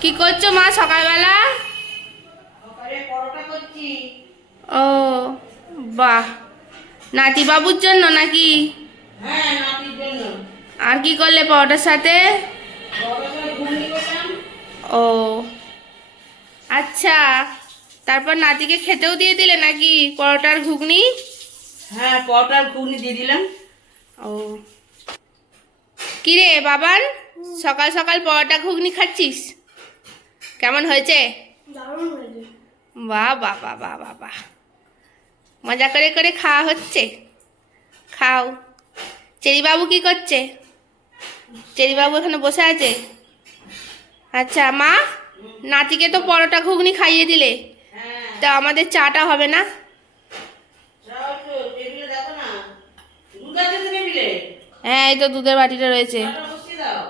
কি করছ মা সকালবেলা? ও বাহ। নাতি বাবুর জন্য নাকি? হ্যাঁ আর কি করলে পরোটার সাথে? ও আচ্ছা। তারপর নাতিকে খেতেও দিয়ে দিলে নাকি পরোটার ঘুগনি? হ্যাঁ পরোটার ঘুগনি দিয়ে দিলাম। ও। কিরে বাবান সকাল সকাল পরোটা ঘুগনি খাচ্ছিস? কেমন হয়েছে? বাহ বা বা বাহ বাহ বাহ। মজা করে করে খাওয়া হচ্ছে? খাও। চেরিবাবু কি করছে? চেরিবাবু এখানে বসে আছে? আচ্ছা মা নাতিকে তো পরোটা ঘুগনি খাইয়ে দিলে। হ্যাঁ। তা আমাদের চাটা হবে না? হ্যাঁ এই তো দুধের বাটিটা রয়েছে। চাটা বসিয়ে দাও।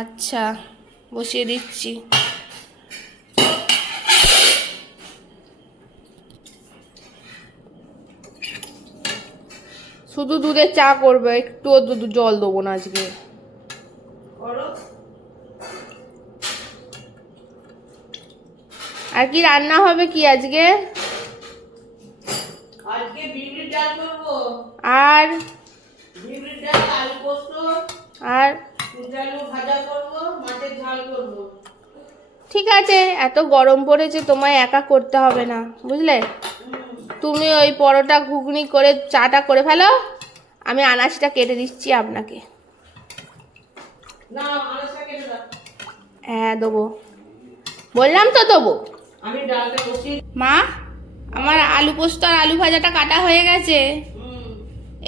আচ্ছা বসিয়ে দিচ্ছি। শুধু দুধের চা করবে একটুও দুধ জল দেবো না আজকে। আর কি রান্না হবে কি আজকে? আজকে বিউলির ডাল করব। আর? আর? আলু ভাজা করব মাছের ঝাল করব। ঠিক আছে এত গরম পড়েছে তোমায় একা করতে হবে না বুঝলে? তুমি ওই পরোটা ঘুগনি করে চাটা করে ফেলো। আমি আনাজটা কেটে দিচ্ছি আপনাকে। হ্যাঁ দেবো। বললাম তো দেবো। মা আমার আলু পোস্ত আর আলু ভাজাটা কাটা হয়ে গেছে।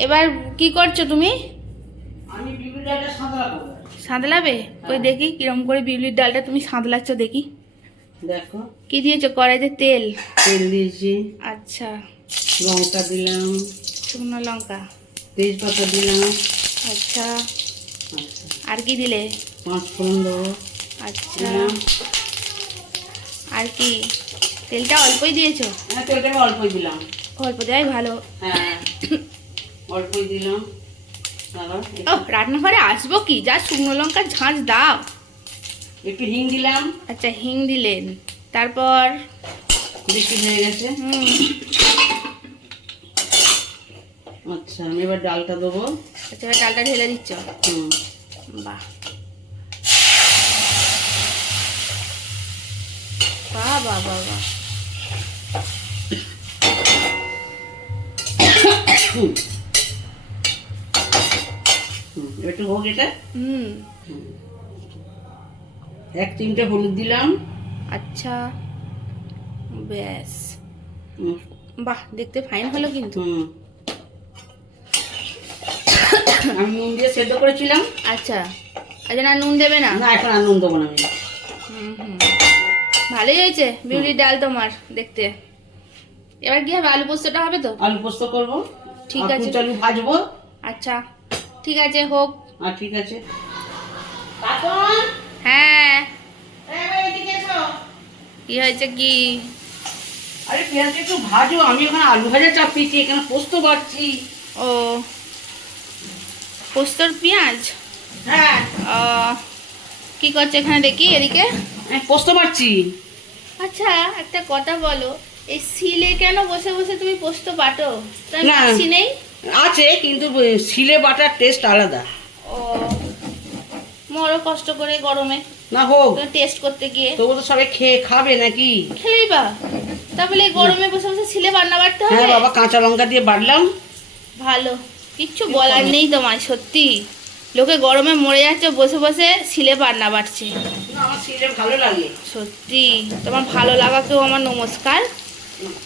এবার কি করছ তুমি? সাঁতলাবে। ওই দেখি কিরম করে বিউলির ডালটা তুমি সাঁতলাচ্ছ দেখি। দেখো। কি দিয়েছ? কড়াইতে তেল? তেল দিয়েছি। আচ্ছা। লঙ্কা দিলাম। শুকনো লঙ্কা? তেজপাতা দিলাম। আচ্ছা। আচ্ছা। আর কি দিলে? পাঁচ ফোড়ন দেবো। আচ্ছা। আর কি? তেলটা অল্পই দিয়েছ? হ্যাঁ তেলটা অল্পই দিলাম। অল্প দেয় ভালো। হ্যাঁ। অল্পই দিলাম। ও রান্নাঘরে আসব কি? যা শুকনো লঙ্কার ঝাঁঝ দাও। একটু হিং দিলাম। আচ্ছা হিং দিলেন। তারপর? বেশি হয়ে গেছে। হুম। আচ্ছা আমি এবার ডালটা দেবো। আচ্ছা এবার ডালটা ঢেলে দিচ্ছ? হুম। বাহ। বাহ বাহ বাহ বাহ। একটু হোক এটা। হুম। এক চিমটে হলুদ দিলাম। আচ্ছা। ব্যাস। বাহ দেখতে ফাইন হলো কিন্তু। আমি নুন দিয়ে সেদ্ধ করেছিলাম। আচ্ছা। আচ্ছা না নুন দেবে না। না এখন আর নুন দেবো না আমি। হুম হুম। ভালোই হয়েছে বিউলির ডাল তোমার দেখতে। এবার কি হবে আলু পোস্তটা হবে তো? আলু পোস্ত করব। ঠিক আছে। আলু ভাজবো। আচ্ছা ঠিক আছে হোক। আর ঠিক আছে। কাটন হ্যাঁ। কি হয়েছে কি? আরে পেঁয়াজটা একটু ভাজো আমি ওখানে আলু ভাজা চাপিয়েছি এখানে পোস্ত বাড়ছি ও। পোস্তর পেঁয়াজ? হ্যাঁ। কি করছে এখানে দেখি এদিকে? পোস্ত বাড়ছি আচ্ছা একটা কথা বলো এই সিলে কেন বসে বসে তুমি পোস্ত বাটো? না। নেই? আছে কিন্তু শিলে বাটার টেস্ট আলাদা। ও। মরো কষ্ট করে গরমে। না হোক। টেস্ট করতে গিয়ে। তবু তো সবাই খেয়ে খাবে নাকি? খেলেই বা। তাহলে গরমে বসে বসে সিলে বান্না বাড়তে হ্যাঁ হবে? বাবা কাঁচা লঙ্কা দিয়ে বাড়লাম। ভালো। কিচ্ছু বলার নেই তোমার সত্যি। লোকে গরমে মরে যাচ্ছে বসে বসে সিলে বান্না বাড়ছে। আমার শিলে ভালো লাগে। সত্যি। তোমার ভালো লাগাকেও আমার নমস্কার।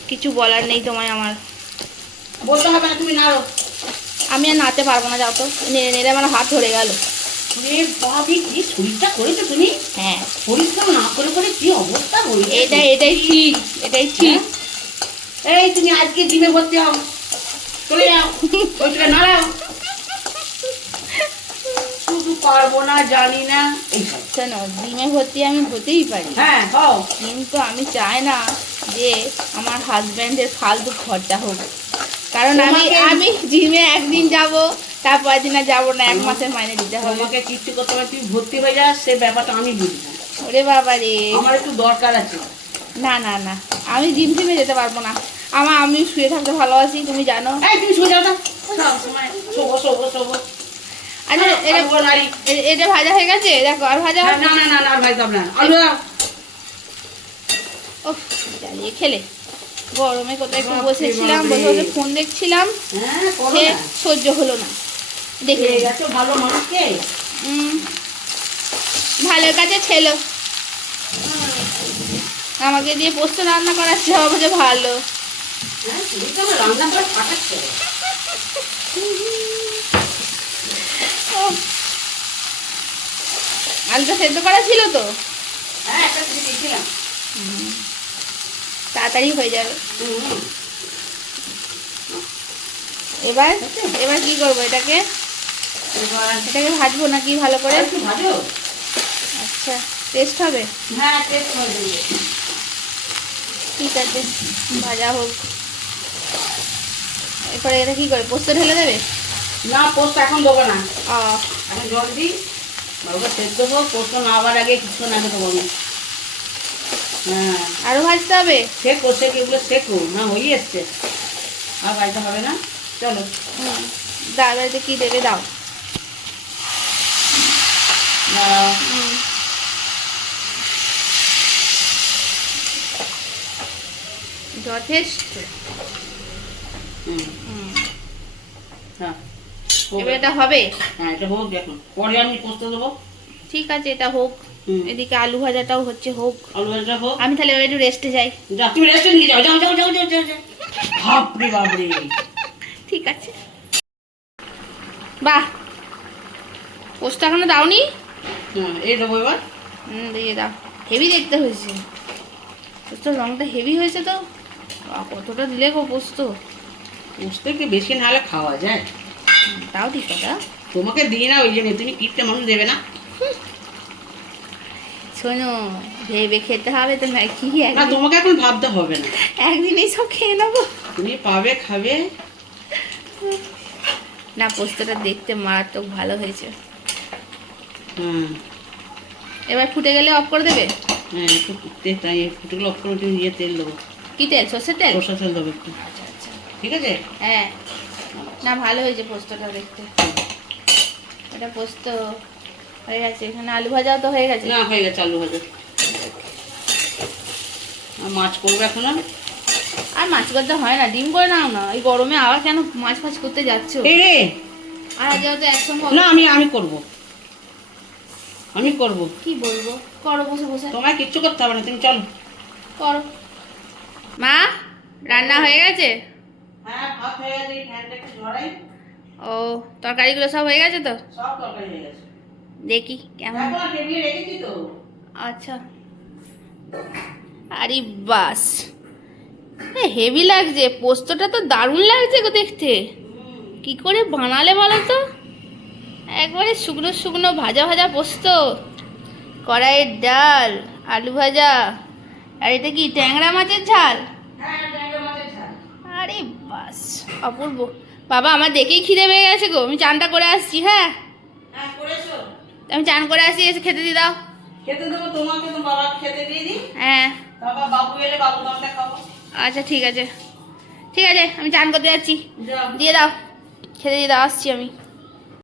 কিছু বলার নেই তোমায় আমার। বলতে হবে না তুমি নাড়ো। আমি আর নাতে পারব না যাও তো। নেড়ে নেড়ে আমার হাত ধরে গেল। বাবি কি শরীরটা করেছ তুমি? হ্যাঁ। পরিশ্রম না করে করে কি অবস্থা হয়েছে এটাই এটাই ঠিক এটাই ঠিক। এই তুমি আজকে জিমে ভর্তি হও। চলে যাও। ওইটা নাড়াও। শুধু পারব না জানি না। শোনো ডিমে ভর্তি আমি হতেই পারি। হ্যাঁ হও। কিন্তু আমি চাই না যে আমার হাজব্যান্ডের ফালতু খরচা হোক। কারণ আমি আমি জিমে একদিন যাব তারপর দিন যাব না এক মাসের মাইনে দিতে হবে। তোমাকে কিচ্ছু করতে হবে তুমি ভর্তি হয়ে যা সে ব্যাপারটা আমি বুঝব ওরে বাবা রে। আমার একটু দরকার আছে। না না না আমি জিম টিমে যেতে পারব না। আমার আমি শুয়ে থাকতে ভালোবাসি তুমি জানো। তুমি শুয়ে যাও তো। শোবো শোবো শোবো। আচ্ছা এটা ভাজা হয়ে গেছে দেখো আর ভাজা না না। না না না আর ভাই না। আলু ও জ্বালিয়ে খেলে। গরমে কোথায় বসেছিলাম বসে বসে ফোন দেখছিলাম। হ্যাঁ সহ্য হলো না। দেখে দেখে গেছো ভালো মানুষকে? ভালোর কাছে ছিল। আমাকে দিয়ে পোস্ত রান্না করাচ্ছে হবে যে ভালো। হ্যাঁ তো রান্না করে পাঠাচ্ছ। আলুটা সেদ্ধ করা ছিল তো? হ্যাঁ তাড়াতাড়ি হয়ে যাবে। হুম। এবার এবার কি করব এটাকে? এবার এটাকে ভাজবো নাকি ভালো করে? ভাজো। আচ্ছা টেস্ট হবে? হ্যাঁ টেস্ট ঠিক আছে ভাজা হোক। এরপরে এটা কি করে পোস্ত ঢেলে দেবে? না পোস্ট এখন দেবো না। এখন জল দিই বাবা সেদ্ধ হোক পোস্ত না আবার আগে দেবো আমি। হ্যাঁ। আরও ভাজতে হবে? শেখো শেখ এগুলো শেখো না হয়ে এসছে। আর বাড়িতে হবে না? চলো। কি দেবে? দাও। যথেষ্ট। হ্যাঁ। এবার এটা হবে? হ্যাঁ এটা হোক দেখুন। পরে আমি পোস্ত দেবো। ঠিক আছে এটা হোক। এদিকে আলু ভাজাটাও হচ্ছে হোক। আলু ভাজা হোক। আমি তাহলে একটু রেস্টে যাই। তুমি রেস্টুরেন্ট নিয়ে যাও। যাও যাও যাও যাও যাও বাপরে বাপরে। ঠিক আছে। বাহ! পোস্ট এখনও দাওনি? এই দেবো এবার। হুম দিয়ে দাও। হেভি দেখতে হয়েছে। পোস্ত রঙটা হেভি হয়েছে তো। কতটা দিলে গো পোস্ত। বেশি না হলে খাওয়া যায়? তাও ঠিক কথা। তোমাকে দিই না ওই জন্য তুমি কিপটে মানুষ দেবে না। শোনো ভেবে খেতে হবে তো না কি না একদিন তোমাকে এখন ভাবতে হবে না। একদিনই সব খেয়ে নেব। তুমি পাবে খাবে। না পোস্তটা দেখতে মারাত্মক ভালো হয়েছে। হ্যাঁ এবার ফুটে গেলে অফ করে দেবে? হ্যাঁ একটু তাই ফুটগুলো অফ করে একটু ইয়ে তেল দেবো। কি তেল? সর্ষের তেল? সরষা তেল দেবো একটু। আচ্ছা আচ্ছা। ঠিক আছে? হ্যাঁ। না ভালো হয়েছে পোস্তটা দেখতে। এটা পোস্ত হয়ে গেছে। এখানে আলু ভাজাও তো হয়ে গেছে? না হয়ে গেছে আলু ভাজা। আর মাছ করব এখন আর? আর মাছ করতে হয় না ডিম করে নাও না। এই গরমে আবার কেন মাছ ফাছ করতে যাচ্ছ? আর আজ তো একসঙ্গে না আমি আমি করব। আমি করব। কি বলব? করো বসে বসে। তোমায় কিচ্ছু করতে হবে না তুমি চলো। করো। মা রান্না হয়ে গেছে? হ্যাঁ ভাত হয়ে গেছে এই ফ্যানটা একটু ঝরাই। ও তরকারিগুলো সব হয়ে গেছে তো? সব তরকারি হয়ে গেছে। দেখি কেমন। টেবিলে রেখেছি তো। আচ্ছা। আরে বাস। হেভি লাগছে পোস্তটা তো দারুণ লাগছে গো দেখতে। কি করে বানালে বলো তো? একবারে শুকনো শুকনো ভাজা ভাজা পোস্ত কড়াইয়ের ডাল আলু ভাজা আর এটা কি ট্যাংরা মাছের ঝাল? হ্যাঁ ট্যাংরা মাছের ঝাল। আরে বাস অপূর্ব। বাবা আমার দেখেই খিদে পেয়ে গেছে গো। আমি চানটা করে আসছি হ্যাঁ? হ্যাঁ আমি চান করে আসছি এসে খেতে দিয়ে দাও। খেতে দেবো তোমাকে তো বাবা খেতে দিয়ে দিই। হ্যাঁ। তারপর বাবু এলে বাবু তোমাকে খাব। আচ্ছা ঠিক আছে। ঠিক আছে আমি চান করতে যাচ্ছি। দিয়ে দাও। খেতে দিয়ে দাও আসছি আমি।